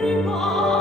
Oh.